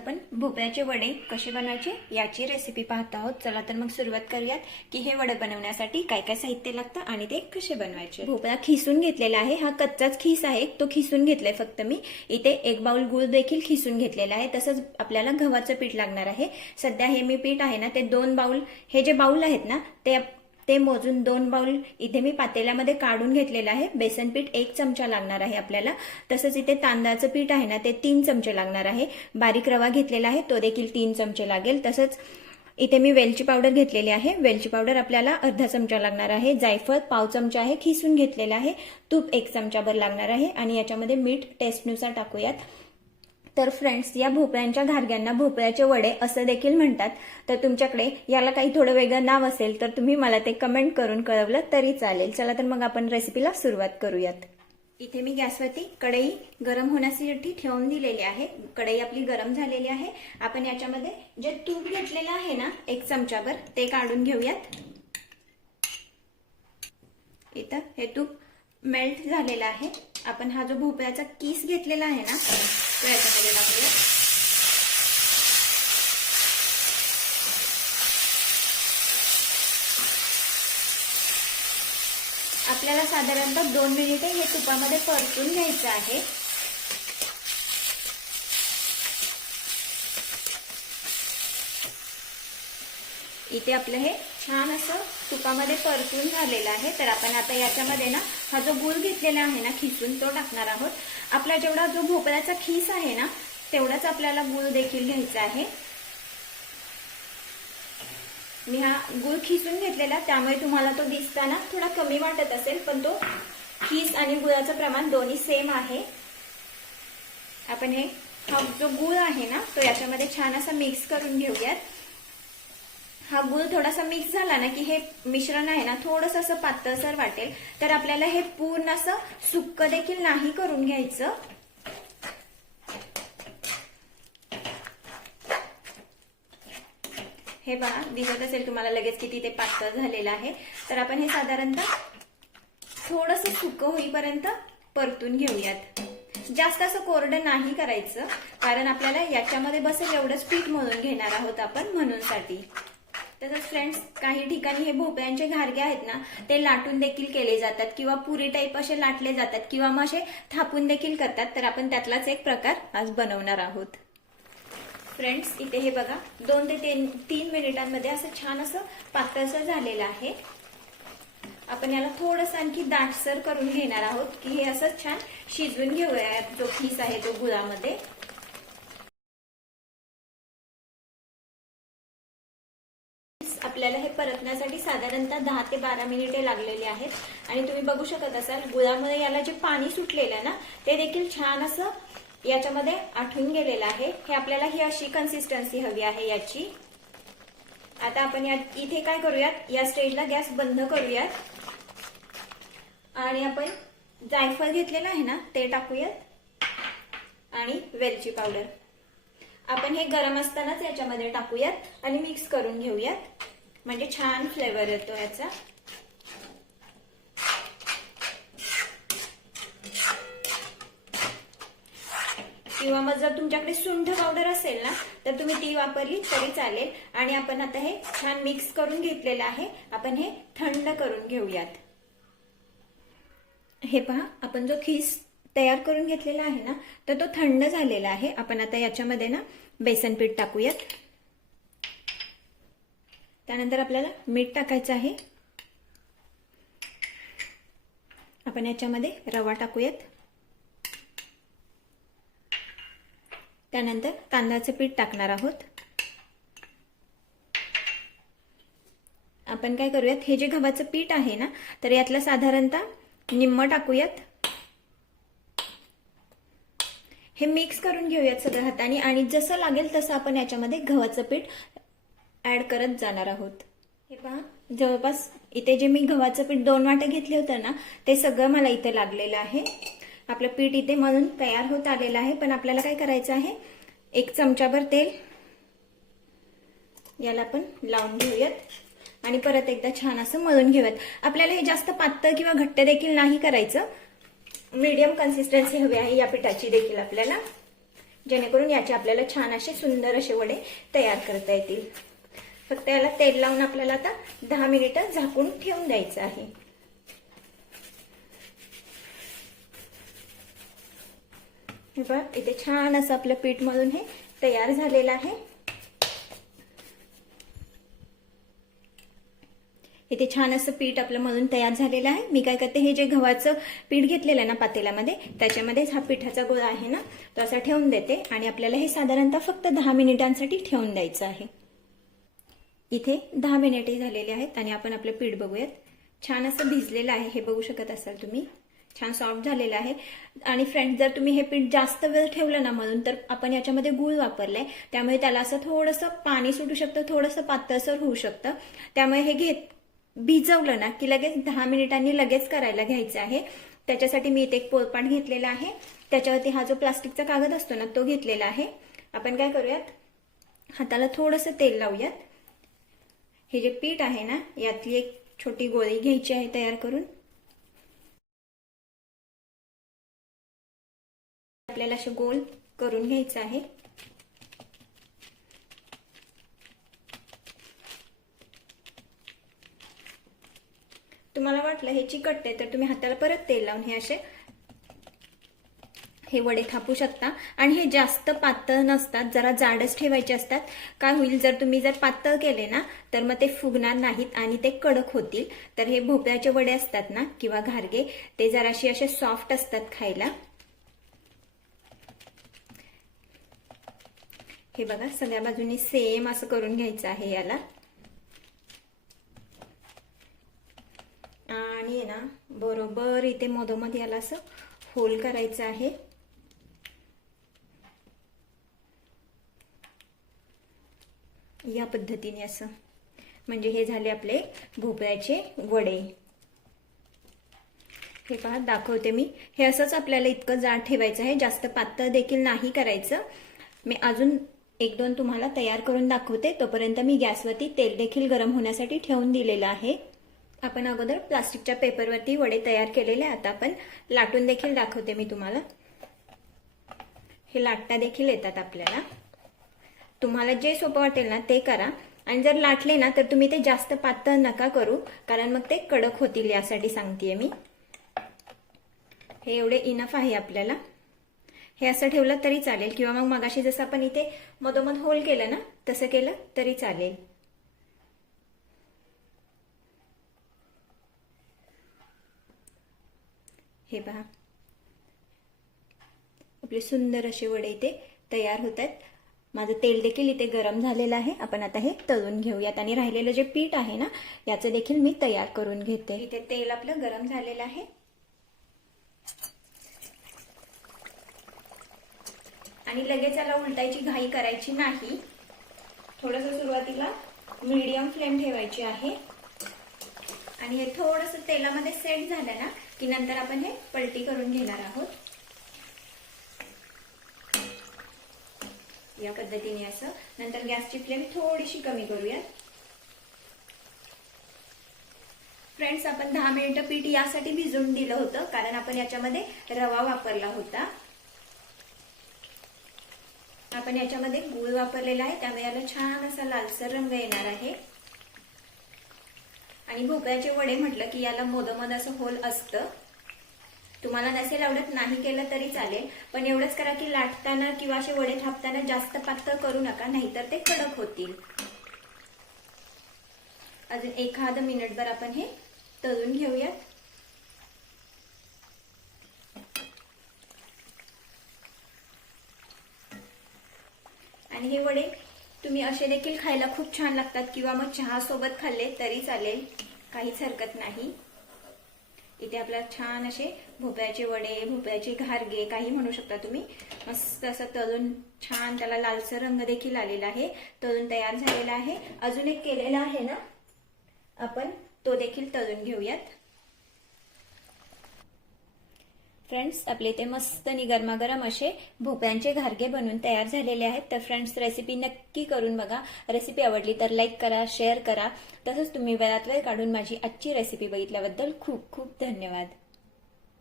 आपण भोपळ्याचे वडे कसे बनवायचे याची रेसिपी पाहत आहोत. चला तर मग सुरुवात करूयात की हे वडे बनवण्यासाठी काय काय साहित्य लागतं आणि ते कसे बनवायचे. भोपळा खिसून घेतलेला आहे. हा कच्चाच खिस आहे. तो खिसून घेतलाय फक्त मी. इथे एक बाउल गुळ देखील खिसून घेतलेला आहे. तसंच आपल्याला गव्हाचं पीठ लागणार आहे. सध्या हे मी पीठ आहे ना ते दोन बाउल हे जे बाउल आहेत ना ते ते मोजून दोन बाउल इथे मी पातेल्यामध्ये काढून घेतलेलं आहे. बेसन पीठ एक चमचा लागणार आहे आपल्याला. तसंच इथे तांदळाचं पीठ आहे ना ते तीन चमचे लागणार आहे. बारीक रवा घेतलेला आहे तो देखील तीन चमचे लागेल. तसंच इथे मी वेलची पावडर घेतलेली आहे. वेलची पावडर आपल्याला अर्धा चमचा लागणार आहे. जायफळ पाव चमचा आहे खिसून घेतलेला आहे. तूप एक चमचाभर लागणार आहे. आणि याच्यामध्ये मीठ टेस्टनुसार टाकूयात. तर फ्रेंड्स या भोपळ्यांच्या घारग्यांना भोपळ्याचे वडे असं देखील म्हणतात. तर तुमच्याकडे याला काही थोडं वेगळं नाव असेल तर तुम्ही मला ते कमेंट करून कळवलं तरी चालेल. चला तर मग आपण रेसिपीला सुरुवात करूयात. इथे मी गॅसवरती कढई गरम होण्यासाठी ठेवून दिलेली आहे. कढई आपली गरम झालेली आहे. आपण याच्यामध्ये जे तूप घेतलेलं आहे ना एक चमचाभर ते काढून घेऊयात. इथं हे तूप मेल्ट झालेला आहे. आपण हा जो भोपळ्याचा किस घेतलेला आहे ना तो याच्यामध्ये टाकूया आपल्याला साधारणतः दोन मिनिटे हे तुपामध्ये परतून घ्यायचं आहे. इथे आपलं हे छान असं तुपामध्ये परतून झालेलं आहे. तर आपण आता याच्यामध्ये ना हा जो गुळ घेतलेला आहे ना खिसून तो टाकणार आहोत. आपला जेवढा जो भोपळ्याचा खीस आहे ना तेवढाच आपल्याला गुळ देखील घ्यायचा आहे. मी हा गुळ खिसून घेतलेला त्यामुळे तुम्हाला तो दिसताना थोडा कमी वाटत असेल पण तो खीस आणि गुळाचं प्रमाण दोन्ही सेम आहे. आपण हे हा जो गुळ आहे ना तो याच्यामध्ये छान असा मिक्स करून घेऊयात. हा गुळ थोडासा मिक्स झाला ना की हे मिश्रण आहे ना थोडस असं पातळसर वाटेल तर आपल्याला हे पूर्ण असं सुक्क देखील नाही करून घ्यायचं. हे बघा दिसत असेल तुम्हाला लगेच किती ते पातळ झालेलं आहे. तर आपण हे साधारणतः थोडस सुक होईपर्यंत परतून घेऊयात. जास्त असं कोरडं नाही करायचं कारण आपल्याला याच्यामध्ये बसेल एवढंच पीठ म्हणून घेणार आहोत आपण म्हणून साठी तसंच फ्रेंड्स काही ठिकाणी हे भोपळ्यांचे घारगे आहेत ना ते लाटून देखील केले जातात किंवा पुरी टाईप असे लाटले जातात किंवा मग असे थापून देखील करतात. तर आपण त्यातलाच एक प्रकार आज बनवणार आहोत. फ्रेंड्स इथे हे बघा दोन ते तीन तीन मिनिटांमध्ये असं छान असं पातळसर झालेलं आहे. आपण याला थोडंसं आणखी दाटसर करून घेणार आहोत की हे असं छान शिजवून घेऊया जो खीस आहे तो गुळामध्ये. आपल्याला हे परतण्यासाठी साधारणतः दहा ते बारा मिनिटे लागलेली आहेत. आणि तुम्ही बघू शकत असाल गुळामध्ये याला जे पाणी सुटलेलं आहे ना ते देखील छान असं याच्यामध्ये आठवून गेलेलं आहे. हे आपल्याला ही अशी कन्सिस्टन्सी हवी आहे याची. आता आपण या इथे काय करूयात? या स्टेजला गॅस बंद करूयात. आणि आपण जायफळ घेतलेलं आहे ना ते टाकूयात. आणि वेलची पावडर. आपण हे गरम असतानाच याच्यामध्ये टाकूयात आणि मिक्स करून घेऊयात. म्हणजे छान फ्लेवर येतो याचा. किंवा मग जर तुमच्याकडे सुंठ पावडर असेल ना तर तुम्ही ती वापरली तरी चालेल. आणि आपण आता हे छान मिक्स करून घेतलेलं आहे. आपण हे थंड करून घेऊयात. हे पहा आपण जो खीस तयार करून घेतलेला आहे ना तर तो थंड झालेला आहे. आपण आता याच्यामध्ये ना बेसन पीठ टाकूयात. त्यानंतर आपल्याला मीठ टाकायचं आहे. आपण याच्यामध्ये रवा टाकूयात. त्यानंतर तांदळाचं पीठ टाकणार आहोत. आपण काय करूयात? हे जे गव्हाचं पीठ आहे ना तर यातलं साधारणतः निम्म टाकूयात. हे मिक्स करून घेऊयात सगळं हाताने आणि जसं लागेल तसं आपण याच्यामध्ये गव्हाचं पीठ ऍड करत जाणार आहोत. हे पहा जवळपास इथे जे मी गव्हाचं पीठ दोन वाटे घेतले होतं ना ते सगळं मला इथे लागलेलं आहे. आपलं पीठ इथे मळून तयार होत आलेलं आहे पण आपल्याला काय करायचं आहे? एक चमचाभर तेल याला आपण लावून घेऊयात. आणि परत एकदा छान असं मळून घेऊयात. आपल्याला हे जास्त पातळ किंवा घट्ट देखील नाही करायचं. मीडियम कन्सिस्टन्सी हवी आहे या पिठाची देखील आपल्याला. जेणेकरून याचे आपल्याला छान असे सुंदर असे वडे तयार करता येतील. फक्त याला तेल लावून आपल्याला आता दहा मिनिटं झाकून ठेवून द्यायचं आहे. हे बघ इथे छान असं आपलं पीठ मधून हे तयार झालेलं आहे. इथे छान असं पीठ आपलं मधून तयार झालेलं आहे. मी काय करते हे जे गव्हाचं पीठ घेतलेलं आहे ना पातेल्यामध्ये त्याच्यामध्येच हा पिठाचा गोळा आहे ना तो असा ठेवून देते आणि आपल्याला हे साधारणतः फक्त दहा मिनिटांसाठी ठेवून द्यायचं आहे. इथे दहा मिनिटे झालेले आहेत आणि आपण आपलं पीठ बघूयात. छान असं भिजलेलं आहे हे बघू शकत असाल तुम्ही. छान सॉफ्ट झालेलं आहे. आणि फ्रेंड जर तुम्ही हे पीठ जास्त वेळ ठेवलं ना म्हणून तर आपण याच्यामध्ये गूळ वापरलाय. त्यामुळे त्याला असं थोडंसं पाणी सुटू शकतं थोडंसं पातळसर होऊ शकतं. त्यामुळे हे घेत भिजवलं ना की लगेच दहा मिनिटांनी लगेच करायला घ्यायचं आहे. त्याच्यासाठी मी इथे एक पोरपाट घेतलेला आहे. त्याच्यावरती हा जो प्लास्टिकचा कागद असतो ना तो घेतलेला आहे. आपण काय करूयात? हाताला थोडंसं तेल लावूयात. हे जे पीठ आहे ना यातली एक छोटी गोळी घ्यायची आहे तयार करून. आपल्याला असे गोल करून घ्यायचं आहे. तुम्हाला वाटलं हे चिकटते तर तुम्ही हाताला परत तेल लावून हे असे हे वडे थापू शकता. आणि हे जास्त पातळ नसतात जरा जाडच ठेवायचे असतात. काय होईल जर तुम्ही जर पातळ केले ना तर मग ते फुगणार नाहीत आणि ते कडक होतील. तर हे भोपळ्याचे वडे असतात ना किंवा घारगे ते जराशी असे सॉफ्ट असतात खायला. हे बघा सगळ्या बाजूनी सेम असं करून घ्यायचं आहे याला. आणि ना बरोबर इथे मधोमध याला असं होल करायचं आहे. या पद्धतीने असं. म्हणजे हे झाले आपले भोपळ्याचे वडे. हे पहा दाखवते मी. हे असंच आपल्याला इतकं जाड ठेवायचं आहे जास्त पातळ देखील नाही करायचं. मी अजून एक दोन तुम्हाला तयार करून दाखवते. तोपर्यंत मी गॅसवरती तेल देखील गरम होण्यासाठी ठेवून दिलेलं आहे. आपण अगोदर प्लास्टिकच्या पेपरवरती वडे तयार केलेले आता आपण लाटून देखील दाखवते मी तुम्हाला. हे लाटता देखील येतात आपल्याला. तुम्हाला जे सोपं वाटेल ना ते करा. आणि जर लाटले ना तर तुम्ही ते जास्त पातळ नका करू कारण मग ते कडक होतील यासाठी सांगतेय मी. हे एवढे इनफ आहे आपल्याला. हे असं ठेवलं तरी चालेल. किंवा मग मगाशी जसं आपण इथे मधोमध होल केलं ना तसं केलं तरी चालेल. हे पहा. आपले सुंदर असे वडे इथे तयार होत आहेत. माझं तेल देखील इथे गरम झालेलं आहे. आपण आता हे तळून घेऊयात. आणि राहिलेलं जे पीठ आहे ना याचं देखील मी तयार करून घेते. इथे तेल आपलं गरम झालेलं आहे. आणि लगेच याला उलटायची घाई करायची नाही. थोडस सुरुवातीला मीडियम फ्लेम ठेवायची आहे. आणि हे थोडस तेलामध्ये सेट झालं ना की नंतर आपण हे पलटी करून घेणार आहोत. या पद्धतीने असं. नंतर गॅसची फ्लेम थोडीशी कमी करूयात. फ्रेंड्स आपण दहा मिनिटं पीठ यासाठी भिजवून दिलं होतं कारण आपण याच्यामध्ये रवा वापरला होता. आपण याच्यामध्ये गुळ वापरलेला आहे त्यामुळे याला छान असा लालसर रंग येणार आहे. आणि भोपळ्याचे वडे म्हटलं की याला मोदमोद असं होल असतं. तुम्हाला नसेल आवडत नाही केलं तरी चालेल. पण एवढंच करा की लाटताना किंवा असे वडे थापताना जास्त पातळ करू नका नाहीतर ते कडक होतील. अजून एखादं मिनिटभर आपण हे तळून घेऊयात. आणि हे वडे तुम्ही असे देखील खायला खूप छान लागतात किंवा मग चहा सोबत खाल्ले तरी चालेल काहीच हरकत नाही. इथे आपल्या छान असे भोपळ्याचे वडे भोपळ्याचे घारगे काही म्हणू शकता तुम्ही. मस्त असं तळून छान त्याला लालसर रंग देखील आलेला आहे. तळून तयार झालेला आहे. अजून एक केलेला आहे ना? आपण तो देखील तळून घेऊयात. फ्रेंड्स आपले ते मस्त आणि गरमागरम असे भोप्यांचे घारगे बनवून तयार झालेले आहेत. तर फ्रेंड्स रेसिपी नक्की करून बघा. रेसिपी आवडली तर लाईक करा शेअर करा. तसंच तुम्ही वेळात वेळ काढून माझी आजची रेसिपी बघितल्याबद्दल खूप खूप धन्यवाद.